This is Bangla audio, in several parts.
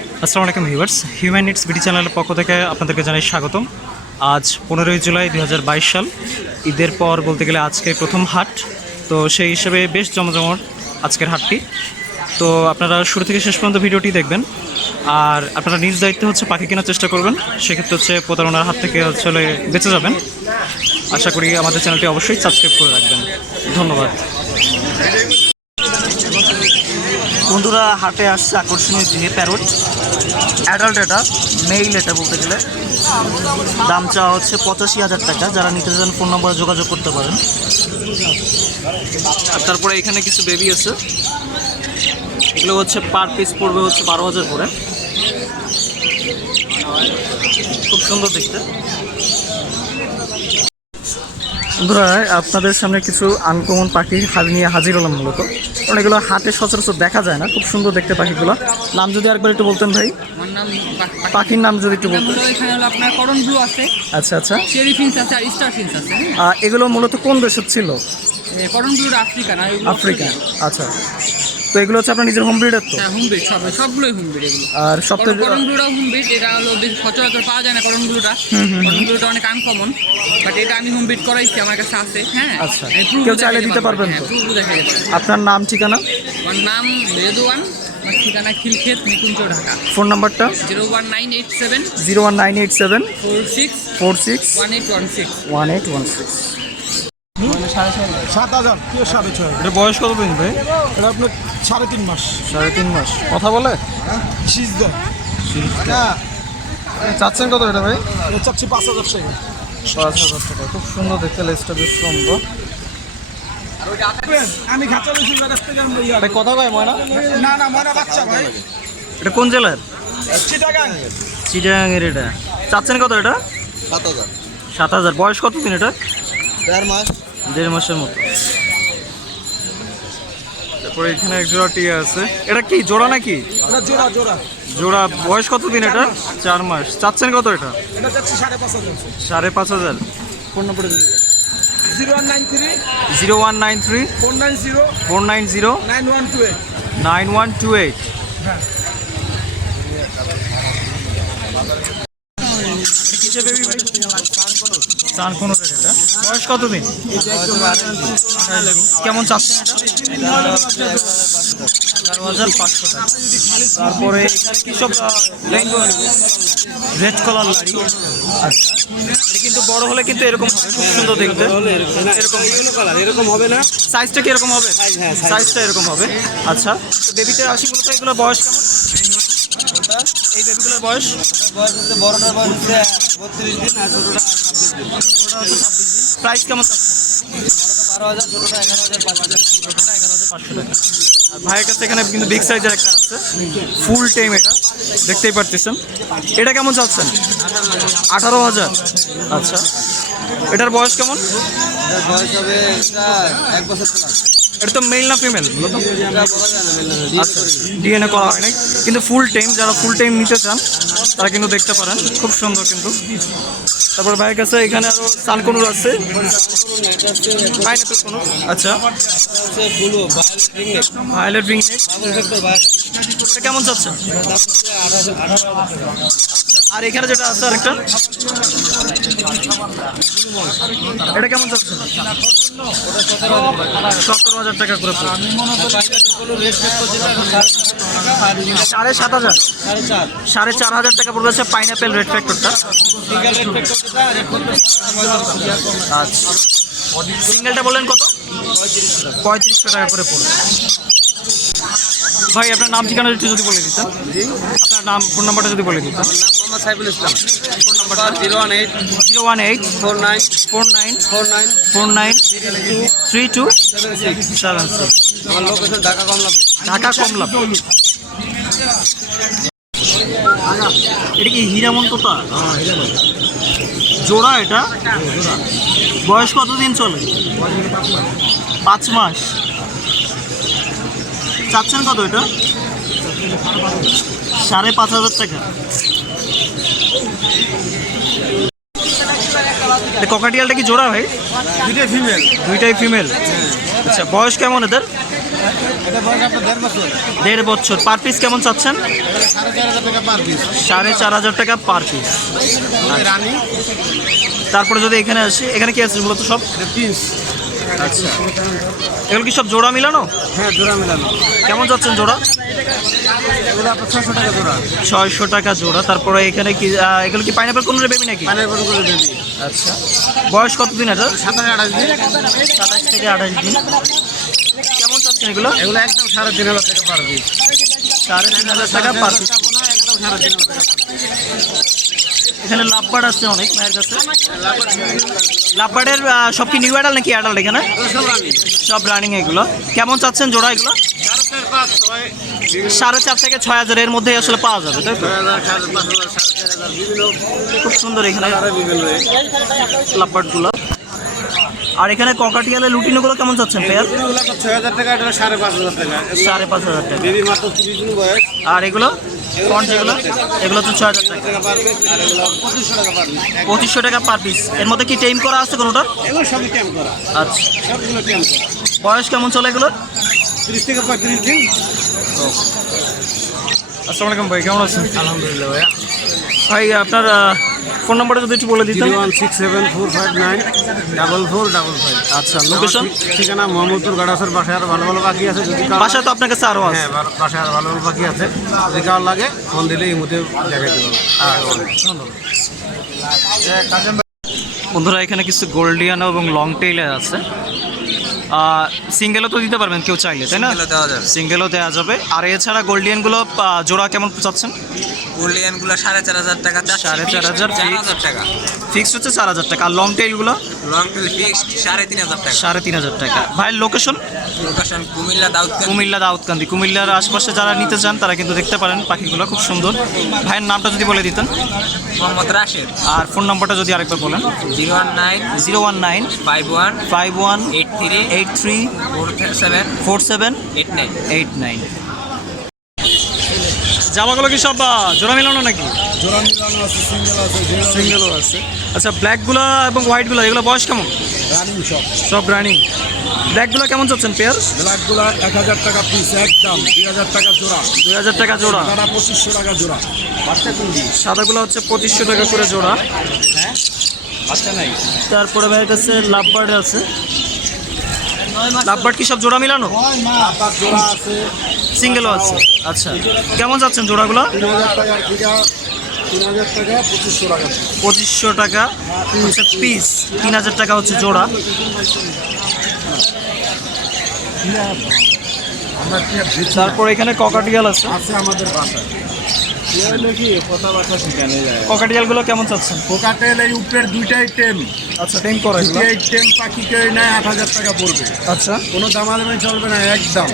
আসসালামু আলাইকুম ভিউয়ার্স, হিউম্যান নিডস বিডি চ্যানেলের পক্ষ থেকে আপনাদেরকে জানাই স্বাগতম। আজ 15ই জুলাই 2022 সাল, ঈদের পর বলতে গেলে আজকে প্রথম হাট। তো সেই হিসেবে বেশ জমজমট আজকের হাটটি। তো আপনারা শুরু থেকে শেষ পর্যন্ত ভিডিওটি দেখবেন, আর আপনারা নিজ দায়িত্বে হচ্ছে পাখি কেনার চেষ্টা করবেন, সেক্ষেত্রে হচ্ছে প্রতারণার হাত থেকে আসলে বেঁচে যাবেন। আশা করি আমাদের চ্যানেলটি অবশ্যই সাবস্ক্রাইব করে রাখবেন। ধন্যবাদ। বন্ধুরা, হাটে আসছে আকর্ষণীয় জিনে প্যারট, অ্যাডাল্ট, এটা মেইল, এটা বলতে গেলে দাম চাওয়া হচ্ছে 85,000 টাকা। যারা নিতে চান ফোন নম্বরে যোগাযোগ করতে পারেন। আর তারপরে এখানে কিছু বেবি আছে, এগুলো হচ্ছে পার পিস পড়বে হচ্ছে 12,000 করে। খুব সুন্দর দেখতে। বন্ধুরা, আপনাদের সামনে কিছু আনকমন পাখি নিয়ে হাজির হলাম মূলত, কারণ এগুলো হাটে সচরাচর দেখা যায় না। খুব সুন্দর দেখতে পাখিগুলো। নাম যদি আরেকবার একটু বলতেন ভাই। আমার নাম পাখির নাম যদি একটু বলতেন। এখানে হলো আপনার করন ব্লু আছে, আচ্ছা আচ্ছা, চেরি ফিন্স আছে আর স্টার ফিন্স আছে। এগুলো মূলত কোন দেশের ছিল? করন ব্লুটা আফ্রিকান। আফ্রিকা, আচ্ছা। তো এগুলো হচ্ছে আপনার নিজের হোম ব্রিডের? তো হ্যাঁ, হোম ব্রিড, সবগুলোই হোম ব্রিড এগুলো। আর সবথেকে করন ব্লুটাও হোম ব্রিড। এটা হলো বেশ সচরাচর পাওয়া যায় না করন ব্লুটা। করন ব্লুটা অনেক আনকমন, বাট এটা আমি হোম ব্রিড করাইছি, আমার কাছে আছে। হ্যাঁ, আচ্ছা, কেউ চাইলে দিতে পারবেন তো? আপনার নাম ঠিকানা? আমার নাম রেদওয়ান, আমার ঠিকানা খিলক্ষেত, নিকুঞ্জ, ঢাকা। ফোন নাম্বারটা? 01987 01987 46 46 1816। 7,000 কেউ 6,500। এটা বয়স কতদিন ভাই? এটা আপনার 3.5 মাস। 3.5 মাস। কথা বলে? সিজদা চাচ্ছেন কত এটা ভাই? এটা চাচ্ছি 5,000 টাকা। 5,000 টাকা। খুব সুন্দর দেখতে, লেজটা বেশ লম্বা। আমি খাঁচা বেশি কাছ থেকে আমরা ভাই কথা কয় ময়না? না ময়না বাচ্চা ভাই। এটা কোন জেলার? চিটাগাং। চিটাগাংয়ের। এটা চাচ্ছেন কত এটা? 7,000। 7,000। বয়স কতদিন এটা? 1.5 মাস। 1.5 মাসের মতো। তারপরে এখানে এক জোড়া টিয়া আছে। এটা কি জোড়া নাকি? এটা জোড়া জোড়া জোড়া। বয়স কতদিন এটা? 4 মাস। চাচ্ছেন কত এটা? এটা চাচ্ছি 5,500। 5,500। ফোন নম্বরে 0193 0193 490 490 9128। 9128। হ্যাঁ, এটা বয়স কতদিন? কেমন চাচ্ছেন এটা? 11,500 টাকা। তারপরে কি সব রেড কালার লাড়ি। আচ্ছা, এটা কিন্তু বড় হলে কিন্তু এরকম হবে, খুব সুন্দর দেখতে। এরকম হবে না। সাইজটা কি এরকম হবে? সাইজটা এরকম হবে। আচ্ছা, তো বেবিতে আসি মূলত এগুলো বয়স কেমন? এই বেবিগুলোর বয়স? বড়টার বয়স হচ্ছে 32 দিন আর ছোটটা 26 দিন। প্রাইস কেমন? 12,000, ছোটটা 11,500। ছোটটা 11,500 টাকা। আর ভাইয়ের কাছে এখানে কিন্তু বিগ সাইজের একটা আছে, ফুল টাইম, এটা দেখতেই পারতেছেন। এটা কেমন চাচ্ছেন? 18,000। আচ্ছা, এটার বয়স কেমন? বয়স হবে 1 বছর প্লাস। এটা তো মেল না ফিমেল? আচ্ছা, ডিএনএ করা হয় নাই, কিন্তু ফুল টাইম। যারা ফুল টাইম নিতে চান তারা কিন্তু দেখতে পারেন, খুব সুন্দর কিন্তু। তারপর ভাইয়ের কাছে এখানে আরো সানকনুর আছে, পাইনাপেল কনুর। আচ্ছা, ভায়োলেট রিং নেক। এটা কেমন চাচ্ছেন? আর এখানে যেটা আছে আরেকটা, এটা কেমন চাচ্ছেন? 17,000 টাকা করে। 7,500। 4,500 টাকা পড়বে হচ্ছে পাইনাপেল রেড ফ্যাক্টরটা। আচ্ছা, সিঙ্গেলটা বললেন কত? 3500 টাকা করে পড়বে। ভাই, আপনার নাম ঠিকানা একটু যদি বলে দিতেন। আপনার নাম, ফোন নাম্বারটা যদি বলে দিতেন। মোহাম্মদ সাইফুল ইসলাম। ফোন নাম্বারটা 018 49 49 49 32 76। আমার লোকেশন ঢাকা কমলাপুর। ঢাকা কমলাপুর। এটা কি হীরামন তোতা? জোড়া এটা? বয়স কতদিন চলে? 5 মাস। চাচ্ছেন কত এটা? 5,500 টাকা। ককাটিয়ালটা কি জোড়া ভাই? দুইটাই ফিমেল। দুইটাই ফিমেল। আচ্ছা, বয়স কেমন এদের? এটা বয়স আপনার 1.5 বছর। 1.5 বছর। পার পিস কেমন চাচ্ছেন? 4,500 টাকা পার পিস। 4,500 টাকা পার পিস। রানি। তারপরে যদি এখানে আসি, এখানে কি আছে মূলত সব? এটা পিস। আচ্ছা, এগুলো কি সব জোড়া মিলানো? হ্যাঁ, জোড়া মিলানো। কেমন যাচ্ছেন জোড়া? এগুলো আপনার 600 টাকা জোড়া। 600 টাকা জোড়া। তারপরে এখানে কি এগুলো কি পাইনাপেল কোন বেবি নাকি? পাইনাপেল করে দেবি। আচ্ছা, বয়স কতদিন এটা? 27-28 দিন। 27 থেকে 28 দিন। কেমন চাচ্ছেন এগুলো? এগুলো একদম 3,500 টাকা পার পিস। 3,500 টাকা পার পিস। একদম 3,500 টাকা পার পিস। এখানে লাভবার্ড আছে অনেক ভাইয়ের কাছে। লাভবার্ডের সব কি নিউ অ্যাডাল্ট নাকি অ্যাডাল্ট এখানে? সব রানি। সব রানিং এগুলো। কেমন চাচ্ছেন জোড়া এগুলো? 4,500 থেকে 6,000 এর মধ্যে আসলে পাওয়া যাবে, তাই তো? 6,000, 5,000, 4,500 বিভিন্ন। খুব সুন্দর এখানে বিভিন্ন। লাভবার্ডগুলো। আর এখানে ককাটিয়ালের লুটিনোগুলো কেমন চাচ্ছেন পেয়ার? এগুলো 6,000 টাকা, এটা 5,500 টাকা। 5,500 টাকা। বেবি মাত্র 30 দিন বয়স। আর এগুলো ফন্ট যেগুলো, এগুলো তো 6,000 টাকা। টাকা পার পিস। আর এগুলো 2,500 টাকা পার পিস। 2,500 টাকা পার পিস। এর মধ্যে কি টেইম করা আছে কোনোটা? এগুলো সবই ট্যাম করা। আচ্ছা, সবগুলো ট্যাম করা। বয়স কেমন চলে এগুলো? 30 থেকে 35 দিন। আসসালামু আলাইকুম ভাই, কেমন আছেন? আলহামদুলিল্লাহ ভাইয়া। ভাই আপনার ফোন নাম্বারটা যদি একটু বলে দিতেন। 01674594455। আচ্ছা, লোকেশন? ঠিকানা মোহাম্মদপুর গাড়াসের বাসায় আর ভালো ভালো পাখি আছে। যদি কারো বাসায় তো আপনার কাছে আরও আছে। হ্যাঁ, বাসায় আর ভালো ভালো পাখি আছে। যদি কারো লাগে ফোন দিলে এই মুহূর্তে দেখাই দেবো। বন্ধুরা এখানে কিছু গোল্ডিয়ানো এবং লং টেইলের আছে। সিঙ্গেলও তো দিতে পারবেন কেউ চাইলে, তাই না? সিঙ্গেলও দেওয়া যাবে। আর এছাড়া গোল্ডিয়ানগুলো জোড়া কেমন চাচ্ছেন? গোল্ডিয়ানগুলো 4,500 টাকা। 4,500 টাকা। ফিক্সড হচ্ছে 4,000 টাকা। আর লং টেইলগুলো লং টেল ফিক্সড 3,500 টাকা। 3,500 টাকা। ভাইয়ের লোকেশন? লোকেশন কুমিল্লা দাউদকান্দি। কুমিল্লা দাউদকান্দি। কুমিল্লার আশপাশে যারা নিতে চান তারা কিন্তু দেখতে পারেন পাখিগুলো, খুব সুন্দর। ভাইয়ের নামটা যদি বলে দিতেন। মোহাম্মদ রাশেদ। আর ফোন নাম্বারটা যদি আরেকবার বলেন। 019 51 51 83 83 47 47 89। 89। জামাগুলো কি সব জোড়া মিলানো নাকি? জোড়া মিলানো আছে, সিঙ্গেল আছে, সিঙ্গেলও আছে। আচ্ছা, ব্ল্যাকগুলো এবং হোয়াইটগুলো এগুলো বয়স কেমন? রানিং সব। সব রানিং। ব্ল্যাকগুলো কেমন চাচ্ছেন পেয়ার? ব্ল্যাকগুলো 1,000 টাকা পিস একদম। 2,000 টাকা জোড়া। 2,000 টাকা জোড়া। সাদাটা 2,500 টাকা জোড়া। বাচ্চা কুন্ডি। সাদাগুলো হচ্ছে 2,500 টাকা করে জোড়া। হ্যাঁ, বাচ্চা নাই। তারপরে ভাইয়ের কাছে লাভবার্ড আছে। লাভবার্ড কি সব জোড়া মিলানো? আবার জোড়া আছে। সিঙ্গেলও আছে। আচ্ছা, কেমন যাচ্ছেন জোড়াগুলো? 3,000 টাকা থেকে 3,000 টাকা, 2,500 টাকা। 2,500 টাকা হচ্ছে পিস, 3,000 টাকা হচ্ছে জোড়া। আমরা কি আর দিচ্ছি? তারপর এখানে ককাটিয়াল আছে। আছে আমাদের বাসায়। কি হলো কি কথাবার্তা শিখানো যায়। ককাটিয়ালগুলো কেমন চাচ্ছেন? কোকাটেল এই উপরের দুইটাই টেম। আচ্ছা, টেম করা এগুলো। এই টেম পাখিকে নেয় 8,000 টাকা পড়বে। আচ্ছা, কোনো দামাদামি চলবে না, একদম।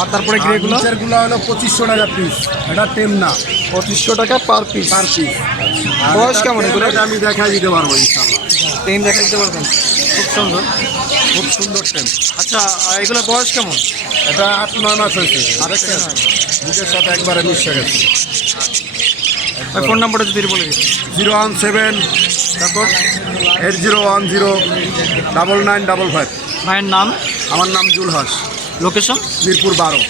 আর তারপরে গ্রেগুলো? নিচেরগুলো হলো 2,500 টাকা পিস। এটা টেম না। 2,500 টাকা পার পিস। Per piece. বয়স কেমন এগুলো? আমি দেখাই দিতে পারবো ইনশাল্লাহ। টেম দেখা দিতে পারবেন? খুব সুন্দর, খুব সুন্দর টেম। আচ্ছা, এগুলো বয়স কেমন? এটা 8-9 মাস হয়েছে। আরেকটা বুকের সাথে একবারে মিশে গেছে। ফোন নাম্বারটা যদি বলে দিন। 017 তারপর 80109955। ভাইয়ের নাম? আমার নাম জুলহাস। লোকেশন? মিরপুর 12।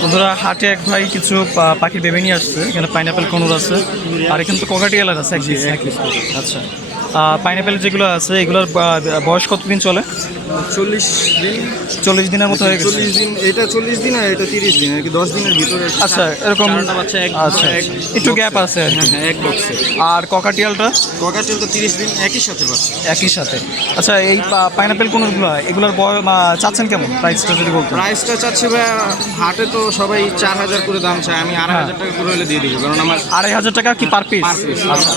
বন্ধুরা হাটে এক ভাই কিছু পাখির বেবি নিয়ে আসছে। এখানে পাইনাপেল কোনোর আছে, আর এখানে তো ককাটিয়ালার আছে এক পিস। আচ্ছা, পাইনাপেল যেগুলো আছে এগুলোর বয়স কতদিন চলে? 40 দিন। 40 দিনের মতো হয়ে গেছে। 40 দিন। এটা 40 দিন আর এটা 30 দিন, আর কি 10 দিনের ভিতরে। আচ্ছা, এরকম। বাচ্চা আচ্ছা, একটু গ্যাপ আছে আর কি। হ্যাঁ, এক বক্সে। আর ককাটিয়ালটা? ককাটেল তো 30 দিন একই সাথে বাচ্চা। একই সাথে। আচ্ছা, এই পাইনাপেল কোনোগুলো এগুলোর চাচ্ছেন কেমন প্রাইসটা যদি বলতেন? প্রাইসটা চাচ্ছি ভাই, হাটে তো সবাই 4,000 করে দাম চায়। আমি 2,500 টাকা করে হলে দিয়ে দেবো, কারণ আমার 2,500 টাকা কি পার পিস? আচ্ছা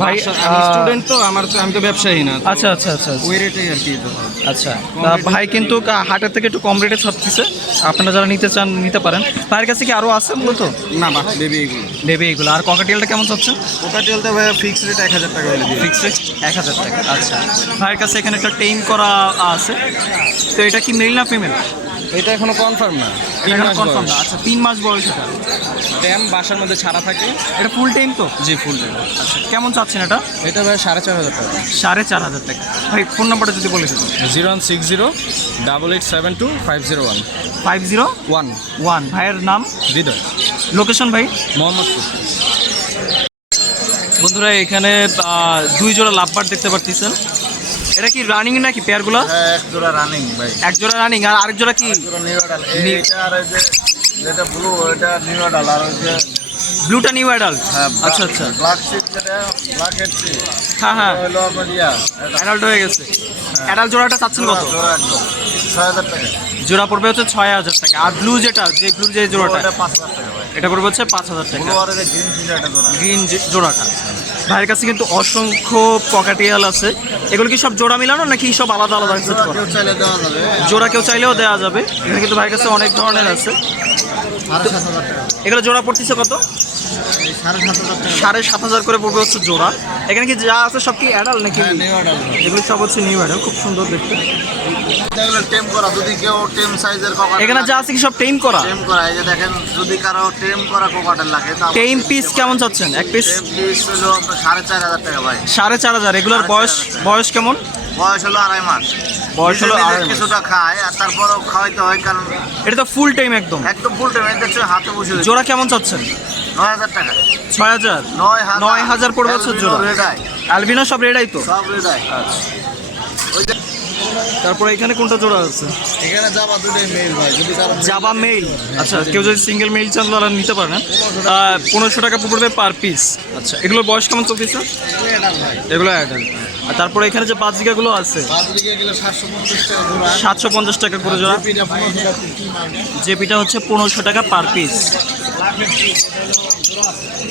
ভাই, আমি স্টুডেন্ট তো, আমি তো ব্যবসায়ী না। আচ্ছা আচ্ছা আচ্ছা ওই রেটেই আর কি। আচ্ছা, ভাই কিন্তু হাটের থেকে একটু কম রেটে ছাড়তেছে। আপনারা যারা নিতে চান নিতে পারেন। ভাইয়ের কাছে কি আরও আছে মূলত? না বা বেবি এগুলো। বেবি এগুলো। আর ককাটিয়ালটা কেমন চাচ্ছেন? কোকাটেলটা ভাই ফিক্স রেট 1,000 টাকা হলে দিয়ে। ফিক্স রেট 1,000 টাকা। আচ্ছা, ভাইয়ের কাছে এখানে একটা টেইম করা আছে। তো এটা কি মেল না ফিমেল? এটা এখনো কনফার্ম না, এটা এখনো কনফার্ম না। আচ্ছা 3 মাস বয়স এটা। ট্যাম বাসার মধ্যে ছাড়া থাকে। এটা ফুল টাইম তো? জি ফুল টাইম। আচ্ছা কেমন চাচ্ছেন এটা? এটা ভাই 4,500 টাকা। 4,500 টাকা। ভাই ফোন নাম্বারটা যদি বলে দিতেন। 016088725001। 501 ভাইয়ের নাম? হৃদয়। লোকেশন ভাই? মোহাম্মদপুর। বন্ধুরা এখানে 2 জোড়া লাভবার্ড দেখতে পাচ্ছেন। এটা কি রানিং নাকি পেয়ারগুলো? হ্যাঁ এক জোড়া রানিং ভাই। এক জোড়া রানিং আর আরেক জোড়া কি? New adult. এটা আর এই যে যেটা ব্লু এটা নিউ অ্যাডাল্ট, আর ওই যে ব্লুটা নিউ অ্যাডাল্ট। হ্যাঁ আচ্ছা আচ্ছা। ব্ল্যাক সিট যেটা ব্ল্যাক হেড সিট। হ্যাঁ হ্যাঁ হলো আপনার ইয়া অ্যাডাল্ট হয়ে গেছে। অ্যাডাল্ট জোড়াটা চাচ্ছেন কত? জোড়া একদম 6,000 টাকা। জোড়া পড়বে হচ্ছে 6,000 টাকা। আর ব্লু যেটা, যে ব্লু যে জোড়াটা, এটা 5,000 টাকা ভাই। এটা পড়বে হচ্ছে 5,000 টাকা। ব্লু আর এই গ্রিন সিট এটা জোড়া। গ্রিন জোড়াটা। ভাইয়ের কাছে কিন্তু অসংখ্য পকাটিয়াল আছে। এগুলো কি সব জোড়া মিলানো নাকি সব আলাদা আলাদা সেট করা? কেউ চাইলে দেওয়া যাবে। জোড়া কেউ চাইলেও দেওয়া যাবে। এখানে কিন্তু ভাইয়ের কাছে অনেক ধরনের আছে। 7,500 টাকা। এগুলো জোড়া পড়তেছে কত? 7,500 টাকা। 7,500 করে পড়বে হচ্ছে জোড়া। এখানে কি যা আছে সব কি অ্যাডাল্ট নাকি? New adult. এগুলো সব হচ্ছে নিউ অ্যাডাল্ট। খুব সুন্দর দেখতে। এগুলো টেম করা, যদি কেউ টেম সাইজের কোকাটেল এখানে যা আছে কি সব টেম করা? টেম করা। এই যে দেখেন, যদি কারো টেম করা কোকাটেল লাগে তাহলে টেম পিস কেমন চাচ্ছেন? এক পিস টেম পিস হলো আপনার 4,500 টাকা ভাই। 4,500। এগুলোর বয়স কেমন? বয়স হলো 2.5 মাস। বয়স হলো নিজে নিজে 2.5 মাস। কিছুটা খায় আর তারপরেও খাওয়াইতে হয়, কারণ এটা তো ফুল টাইম একদম। একদম ফুল টাইম। দেখছো হাতে বসে রয়েছে। জোড়া কেমন চাচ্ছেন? 9,000 টাকা। 6,000। 9,000 পড়বে হচ্ছে জোড়া। রেডাই অ্যালবিনো সব রেডাই তো? সব রেডাই। ওই যে তারপরে এখানে কোনটা জোড়া আছে? এখানে যাবা দুটোই মেল ভাই, যদি কারো জাবা মেইল। আচ্ছা কেউ যদি সিঙ্গেল মেইল চান তাহলে নিতে পারেন। 1500 টাকা পড়বে পার পিস। আচ্ছা এগুলোর বয়স কেমন চলতেছে? এডাল ভাই। এগুলো অ্যাডাল্ট। আর তারপরে এখানে যে বাজরিকাগুলো আছে, বাদ দিকে গেলে 750 টাকা জোড়া। 750 টাকা করে জোড়া। পিটা 15 টাকা কি মারবে। জেপিটা হচ্ছে 1500 টাকা পার পিস।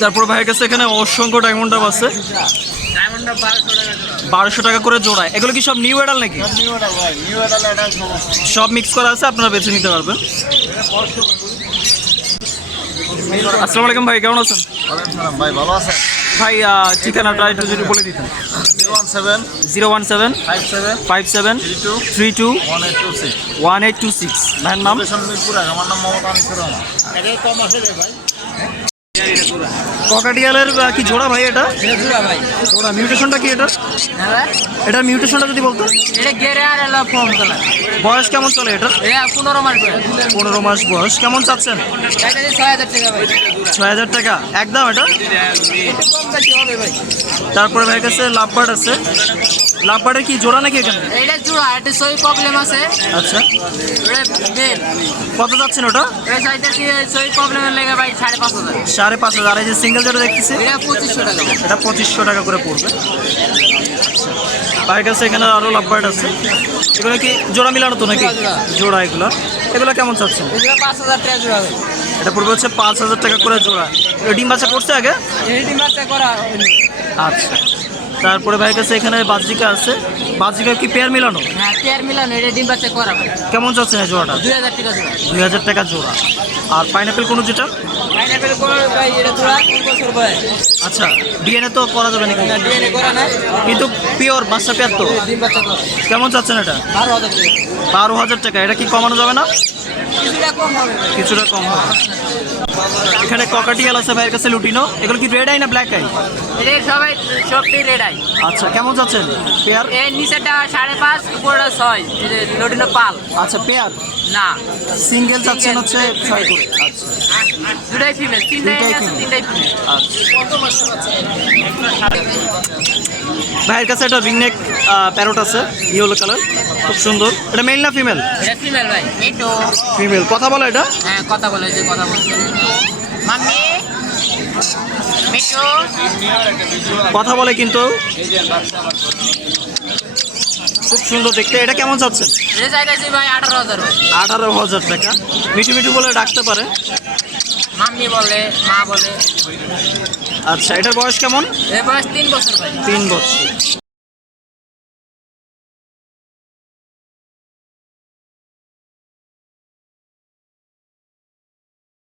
তারপর ভাইয়ের কাছে এখানে অসংখ্য ডায়মন্ড আপ আছে। ডায়মন্ডটা 1200 টাকা জোড়া। 1200 টাকা করে জোড়া। এগুলো কি সব নিউ অ্যাডাল নাকি? নিউ অ্যাডাল ভাই, নিউ অ্যাডাল এডাল সমস্যা। সব মিক্স করা আছে, আপনারা বেছে নিতে পারবেন। আসসালামু আলাইকুম ভাই, কেমন আছেন? ওয়ালাইকুম সালাম ভাই, ভালো আছেন? ভাই ঠিকানাটা একটু যদি বলে দিতেন। 017 017 57 57 32 32 1826। 1826। ভাইয়ের নাম? লোকেশন মিরপুর। আমার নাম মোহাম্মদ আনিসুর রহমান। এটা কম আছে রে ভাই। ককাটিয়ালের কি জোড়া ভাই এটা? এটা জোড়া ভাই। জোড়া। মিউটেশনটা কি এটা? হ্যাঁ ভাই। এটার মিউটেশনটা যদি বলতো। এটা গেরে আর এলা ফর্ম চলে। বয়স কেমন চলে এটা? এটা 15 মাস বয়স। 15 মাস বয়স। কেমন চাচ্ছেন? এটা 6,000 টাকা ভাই। 6,000 টাকা একদম এটা? একটু কম বেশি হবে ভাই। তারপরে ভাইয়ের কাছে লাভবার্ড আছে। লাভবার্ডের কি জোড়া নাকি এখানে? এটা জোড়া, এটা সই প্রবলেম আছে। আচ্ছা এটা মেল। কত যাচ্ছেন ওটা? এটা চাইতেছি সই প্রবলেমের লেগে ভাই 5,500। 5,500। আর এই যে সিঙ্গেল যেটা দেখতেছি এটা 2,500 টাকা। এটা 2,500 টাকা করে পড়বে। ভাইয়ের কাছে এখানে আরও লাভবার্ড আছে। এগুলো কি জোড়া মিলানো তো নাকি? জোড়া। জোড়া। এগুলো কেমন চাচ্ছেন? এটা 5,000 টাকা জোড়া ভাই। এটা পড়বে হচ্ছে 5,000 টাকা করে জোড়া। এটা ডিম বাচ্চা করছে আগে? এই ডিমাতে করা। আচ্ছা। তারপরে ভাইয়ের কাছে এখানে বাজরিকা আছে। বাজরিকা কি পেয়ার মিলানো? হ্যাঁ পেয়ার মিলানো, এটা ডিম বাচ্চা করা ভাই। কেমন চাচ্ছেন এই জোড়াটা? 2,000 টাকা জোড়া। 2,000 টাকা জোড়া। আর পাইনাপেল কোনো যেটা? পাইনাপেল করা ভাই, এটা জোড়া 3 বছর বয়স। আচ্ছা ডিএনএ তো করা যাবে নাকি? না ডিএনএ করা না, কিন্তু পিওর বাচ্চা পেয়ার তো? ডিম বাচ্চা করা। কেমন চাচ্ছেন এটা? 12,000 টাকা। 12,000 টাকা। এটা কি কমানো যাবে না? কিছুটা কম হবে ভাই। কিছুটা কম হবে। এখানে ককাটিয়াল আছে ভাইয়ের কাছে, লুটিনো। এগুলো কি রেড আই না ব্ল্যাক আই? এটা সবাই সবটি রেডাই। আচ্ছা কেমন যাচ্ছেন পেয়ার? এর নিচেটা 5.5, উপরটা 6। এই যে লোডিনো পাল। আচ্ছা পেয়ার না সিঙ্গেল চাচ্ছেন হচ্ছে 6 করে। আচ্ছা দুটাই ফিমেল, তিনটাই দুটাই আছে, female। তিনটাই ফিমেল। ভাইয়ের কাছে একটা রিংনেক প্যারট আছে, ইয়েলো কালার, খুব সুন্দর। এটা মেল না ফিমেল? এটা ফিমেল ভাই। একটু ফিমেল। কথা বলে এটা? হ্যাঁ কথা বলে, যে কথা বলছে মাম্মি মিঠু। কথা বলে কিন্তু খুব সুন্দর দেখতে। এটা কেমন চাচ্ছেন? এটা চাইতেছি ভাই 18,000 ভাই। 18,000 টাকা। মিঠু মিঠু বলে ডাকতে পারে। মাম্মি বলে, মা বলে। আচ্ছা এটার বয়স কেমন? এর বয়স 3 বছর ভাই। 3 বছর।